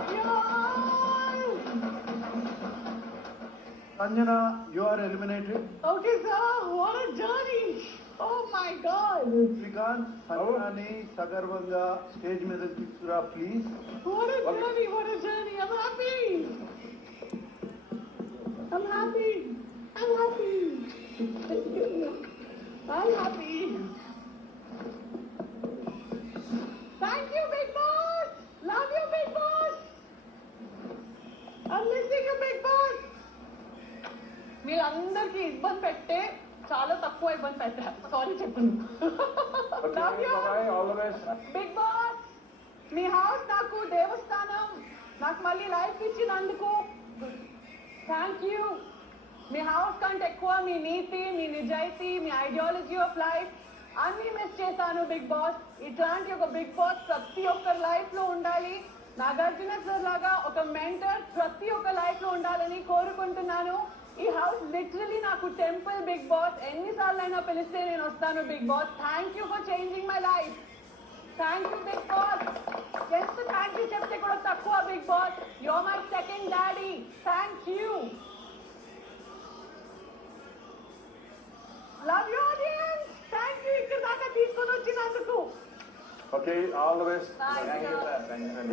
Love you all. Sanjana, you are eliminated. Okay, sir. What a journey. Oh my God. Shrikant, Sanjana Sagarvanga stage మీద తీసుకురా please. What a journey. What a journey. I'm happy. I'm happy. I'm happy. I'm happy. Thank you, Big Boss. Love you, Big Boss. I'm missing you, Big Boss. వీళ్ళందరికీ ఇబ్బంది పెట్టే చాలా తక్కువ ఇబ్బంది పెట్టా sorry చెప్పను లవ్ యూ బిగ్ బాస్ మీ house నాకు దేవస్థానం నాకు మళ్ళీ లైఫ్ ఇచ్చినందుకు థ్యాంక్ యూ మీ హౌస్ కంటే ఎక్కువ మీ నీతి మీ నిజాయితీ మీ ఐడియాలజీ ఆఫ్ లైఫ్ అన్ని మిస్ చేశాను బిగ్ బాస్ ఇట్లాంటి ఒక బిగ్ బాస్ ప్రతి ఒక్కరి లైఫ్ లో ఉండాలి నాగార్జున సార్ లాగా ఒక మెంటర్ ప్రతి ఒక్క లైఫ్ లో ఉండాలని కోరుకుంటున్నాను ఈ హౌస్ లిటరలీ నాకు టెంపుల్ బిగ్ బాస్ ఎన్నిసార్లు అయినా పిలిస్తే నేను వస్తాను Big Boss thank you for changing my life thank you Big Boss ఎంత థ్యాంక్ యూ చెప్తే కూడా తక్కువ Big Boss your my second daddy thank you love you audience thank you ఇక్కడ దాకా తీసుకొని వచ్చినందుకు Okay, all the best. Bye.